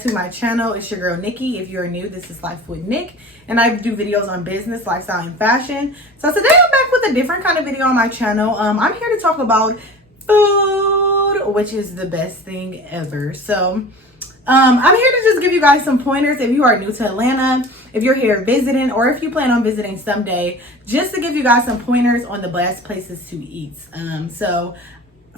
To my channel. It's your girl Nikki. If you're new, this is Life with Nick, and I do videos on business, lifestyle, and fashion. So today I'm back with a different kind of video on my channel. I'm here to talk about food, which is the best thing ever. So I'm here to just give you guys some pointers if you are new to Atlanta, if you're here visiting, or if you plan on visiting someday, just to give you guys some pointers on the best places to eat. So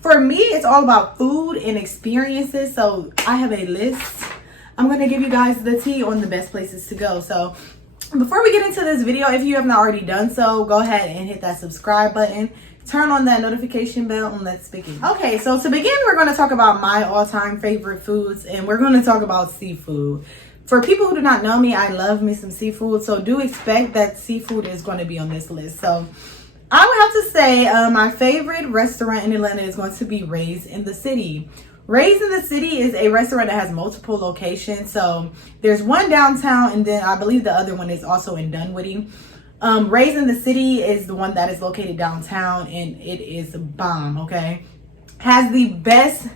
for me, it's all about food and experiences. So I have a list. I'm going to give you guys the tea on the best places to go. So before we get into this video, if you have not already done so, go ahead and hit that subscribe button. Turn on that notification bell and let's begin. Okay, so to begin, we're going to talk about my all-time favorite foods, and we're going to talk about seafood. For people who do not know me, I love me some seafood. So do expect that seafood is going to be on this list. So I would have to say my favorite restaurant in Atlanta is going to be Raised in the City. Raised in the City is a restaurant that has multiple locations. So there's one downtown, and then I believe the other one is also in Dunwoody. Raised in the City is the one that is located downtown, and it is bomb, okay? Has the best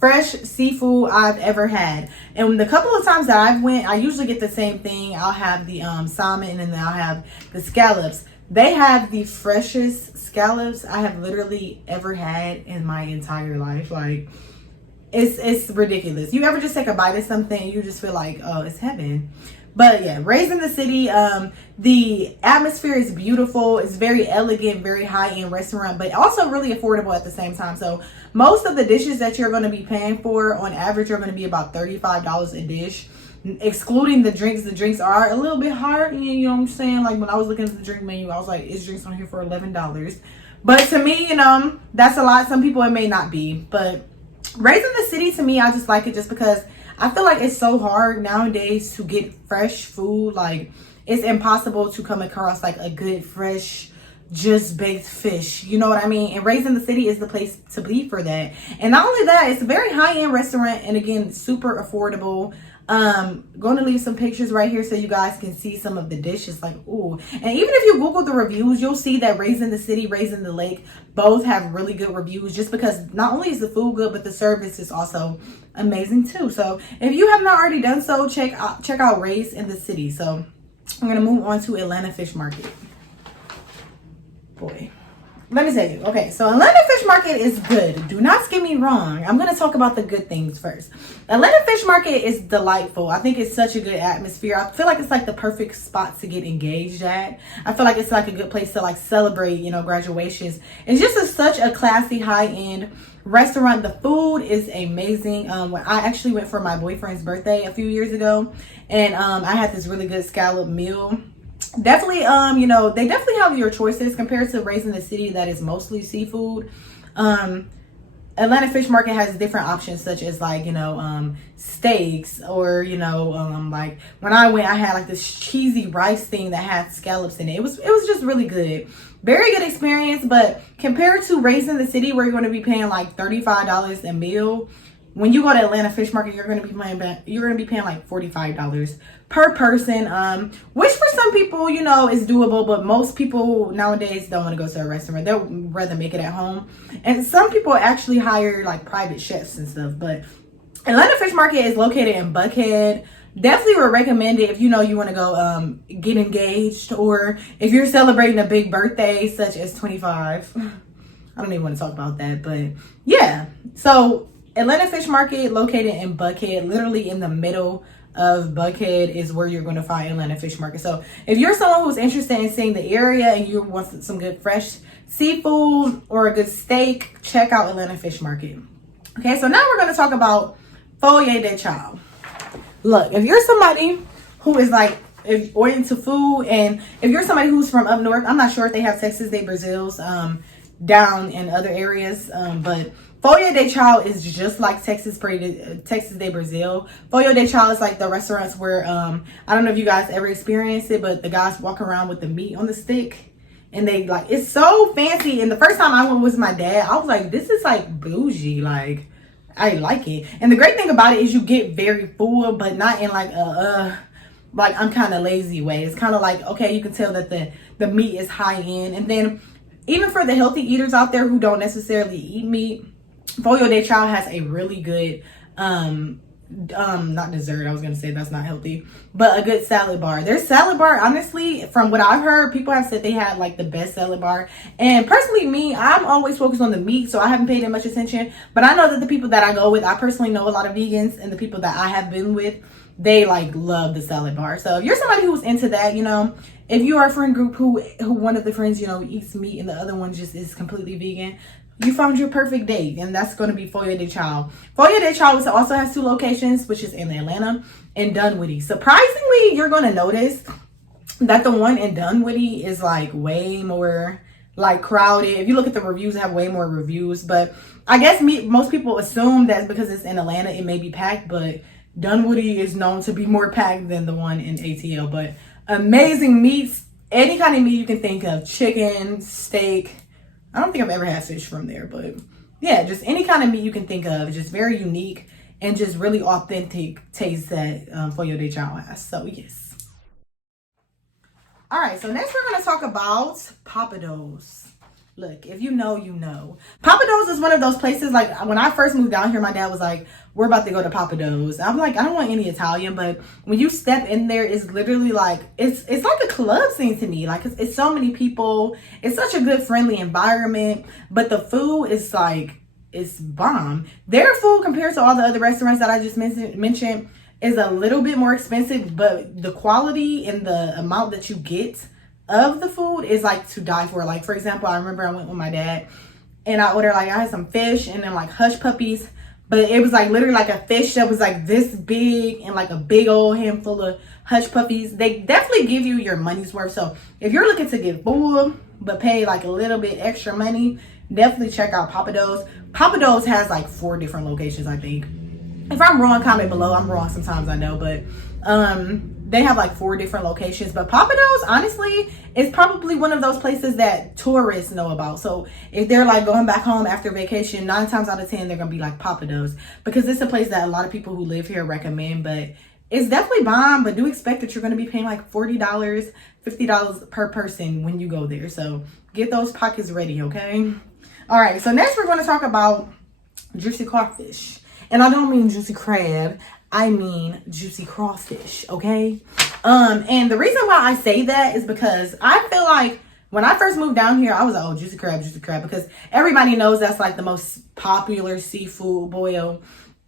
fresh seafood I've ever had. And the couple of times that I've went, I usually get the same thing. I'll have the salmon, and then I'll have the scallops. They have the freshest scallops I have literally ever had in my entire life. Like, it's ridiculous. You ever just take a bite of something and you just feel like, oh, it's heaven. But yeah, Raised in the City, the atmosphere is beautiful. It's very elegant, very high-end restaurant, but also really affordable at the same time. So most of the dishes that you're going to be paying for on average are going to be about $35 a dish, excluding the drinks. The drinks are a little bit higher, you know what I'm saying? Like, when I was looking at the drink menu, I was like, is drinks on here for $11? But to me, you know, that's a lot. Some people it may not be, but Raised in the City, to me, I just like it just because I feel like it's so hard nowadays to get fresh food. Like, it's impossible to come across like a good, fresh, just baked fish. You know what I mean? And Raised in the City is the place to be for that. And not only that, it's a very high-end restaurant, and again, super affordable. Going to leave some pictures right here so you guys can see some of the dishes. Like, ooh. And even if you Google the reviews, you'll see that Raised in the City, Raised in the Lake both have really good reviews, just because not only is the food good, but the service is also amazing too. So if you have not already done so, check out Raised in the City. So I'm gonna move on to Atlanta Fish Market. Boy, let me tell you. Okay, so Atlanta Fish Market is good. Do not get me wrong. I'm going to talk about the good things first. Atlanta Fish Market is delightful. I think it's such a good atmosphere. I feel like it's like the perfect spot to get engaged at. I feel like it's like a good place to like celebrate, you know, graduations. It's just such a classy, high-end restaurant. The food is amazing. When I actually went for my boyfriend's birthday a few years ago, and I had this really good scallop meal. Definitely, you know, they definitely have your choices compared to Raised in the City that is mostly seafood. Atlanta Fish Market has different options, such as like, you know, steaks, or, you know, like when I went, I had like this cheesy rice thing that had scallops in it. It was just really good. Very good experience, but compared to Raised in the City, where you're going to be paying like $35 a meal, when you go to Atlanta Fish Market, you're going to be paying like $45 per person, which for some people, you know, is doable, but most people nowadays don't want to go to a restaurant. They'll rather make it at home. And some people actually hire like private chefs and stuff. But Atlanta Fish Market is located in Buckhead. Definitely would recommend it if you know you want to go get engaged, or if you're celebrating a big birthday such as 25. I don't even want to talk about that, but yeah. So Atlanta Fish Market, located in Buckhead, literally in the middle of Buckhead, is where you're going to find Atlanta Fish Market. So if you're someone who's interested in seeing the area and you want some good fresh seafood or a good steak, check out Atlanta Fish Market. Okay, so now we're going to talk about Foyer de Chao. Look, if you're somebody who is like or into food, and if you're somebody who's from up north, I'm not sure if they have Texas de Brazils down in other areas, but Foyer de Chao is just like Texas de Brazil. Foyer de Chao is like the restaurants where, I don't know if you guys ever experienced it, but the guys walk around with the meat on the stick. And they like, it's so fancy. And the first time I went with my dad, I was like, this is like bougie. Like, I like it. And the great thing about it is you get very full, but not in like like I'm kind of lazy way. It's kind of like, okay, you can tell that the meat is high end. And then even for the healthy eaters out there who don't necessarily eat meat, Pollo de Chao has a really good not dessert, I was gonna say that's not healthy, but a good salad bar. Their salad bar, honestly, from what I've heard, people have said they had like the best salad bar. And personally, me, I'm always focused on the meat, so I haven't paid that much attention. But I know that the people that I go with, I personally know a lot of vegans, and the people that I have been with, they like love the salad bar. So if you're somebody who's into that, you know, if you are a friend group who one of the friends, you know, eats meat and the other one just is completely vegan, you found your perfect date, and that's going to be Pollo de Chao. Pollo de Chao also has 2 locations, which is in Atlanta and Dunwoody. Surprisingly, you're going to notice that the one in Dunwoody is like way more like crowded. If you look at the reviews, they have way more reviews, but I guess most people assume that because it's in Atlanta, it may be packed, but Dunwoody is known to be more packed than the one in ATL. But amazing meats, any kind of meat you can think of, chicken, steak. I don't think I've ever had fish from there, but yeah, just any kind of meat you can think of. Just very unique and just really authentic taste that Pollo de Chao has. So yes. All right, so next we're going to talk about Papados. Look, if you know, you know. Papados is one of those places, like when I first moved down here, my dad was like, we're about to go to Papados. I'm like, I don't want any Italian, but when you step in there, it's literally like, it's like a club scene to me. Like it's so many people. It's such a good, friendly environment, but the food is like, it's bomb. Their food compared to all the other restaurants that I just mentioned is a little bit more expensive, but the quality and the amount that you get of the food is like to die for. Like for example, I remember I went with my dad and I ordered like, I had some fish and then like hush puppies, but it was like literally like a fish that was like this big and like a big old handful of hush puppies. They definitely give you your money's worth. So if you're looking to get full but pay like a little bit extra money, definitely check out Papados. Papados has like 4 different locations, I think. If I'm wrong, comment below. I'm wrong sometimes, I know, but they have like 4 different locations. But Papados, honestly, is probably one of those places that tourists know about. So if they're like going back home after vacation, 9 times out of 10, they're gonna be like Papados, because it's a place that a lot of people who live here recommend. But it's definitely bomb, but do expect that you're gonna be paying like $40, $50 per person when you go there. So get those pockets ready, okay? All right, so next we're gonna talk about juicy crawfish. And I don't mean juicy crab, I mean juicy crawfish, okay? And the reason why I say that is because I feel like when I first moved down here, I was like, oh, juicy crab, because everybody knows that's like the most popular seafood boil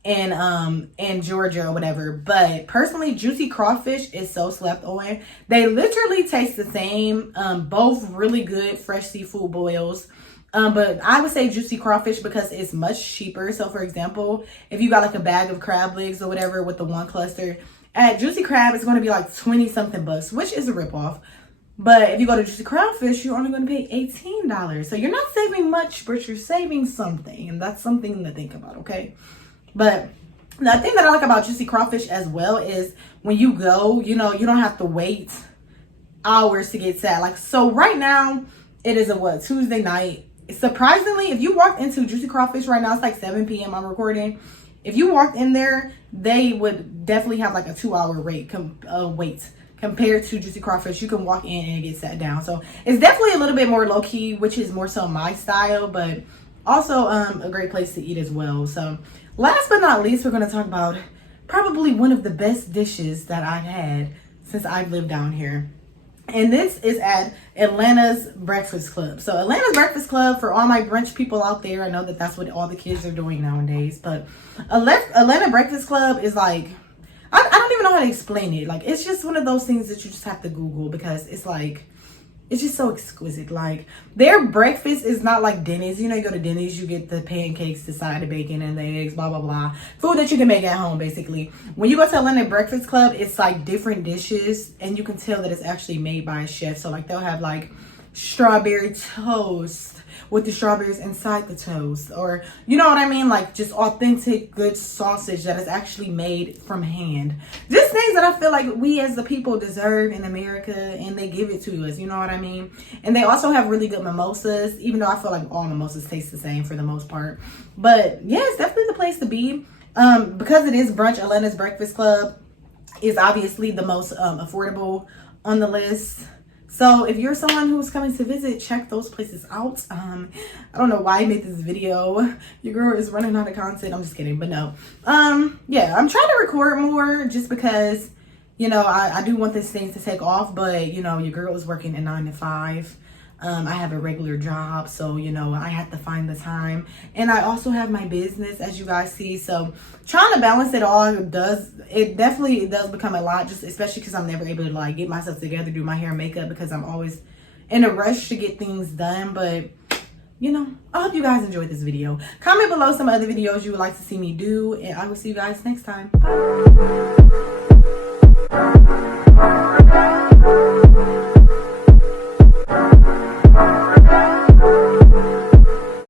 in Georgia or whatever. But personally, juicy crawfish is so slept on. They literally taste the same, both really good fresh seafood boils. But I would say juicy crawfish because it's much cheaper. So for example, if you got like a bag of crab legs or whatever with the 1 cluster, at Juicy Crab, it's going to be like 20 something bucks, which is a ripoff. But if you go to Juicy Crawfish, you're only going to pay $18. So you're not saving much, but you're saving something. And that's something to think about, okay? But the thing that I like about Juicy Crawfish as well is when you go, you know, you don't have to wait hours to get set. Like, so right now, it is a Tuesday night. Surprisingly, if you walked into Juicy Crawfish right now, it's like 7 p.m. I'm recording. If you walked in there, they would definitely have like a 2-hour wait compared to Juicy Crawfish. You can walk in and get sat down. So it's definitely a little bit more low key, which is more so my style, but also a great place to eat as well. So last but not least, we're going to talk about probably one of the best dishes that I've had since I've lived down here. And this is at Atlanta's Breakfast Club. So Atlanta's Breakfast Club, for all my brunch people out there, I know that that's what all the kids are doing nowadays. But Atlanta Breakfast Club is like, I don't even know how to explain it. Like, it's just one of those things that you just have to Google because it's like, it's just so exquisite. Like, their breakfast is not like Denny's. You know, you go to Denny's, you get the pancakes, the side of bacon and the eggs, blah, blah, blah. Food that you can make at home, basically. When you go to Atlanta Breakfast Club, it's like different dishes, and you can tell that it's actually made by a chef. So, like, they'll have like strawberry toast with the strawberries inside the toast, or you know what I mean, like just authentic good sausage that is actually made from hand. Just things that I feel like we as the people deserve in America, and they give it to us, you know what I mean? And they also have really good mimosas, even though I feel like all mimosas taste the same for the most part. But yeah, it's definitely the place to be. Because it is brunch, Atlanta's Breakfast Club is obviously the most affordable on the list. So if you're someone who's coming to visit, check those places out. I don't know why I made this video. Your girl is running out of content. I'm just kidding, but no. Yeah, I'm trying to record more just because, you know, I do want this thing to take off, but you know, your girl is working a 9 to 5. I have a regular job, so you know, I have to find the time, and I also have my business, as you guys see. So trying to balance it all definitely does become a lot, just especially because I'm never able to like get myself together, do my hair and makeup, because I'm always in a rush to get things done. But you know, I hope you guys enjoyed this video. Comment below some other videos you would like to see me do, and I will see you guys next time. Bye.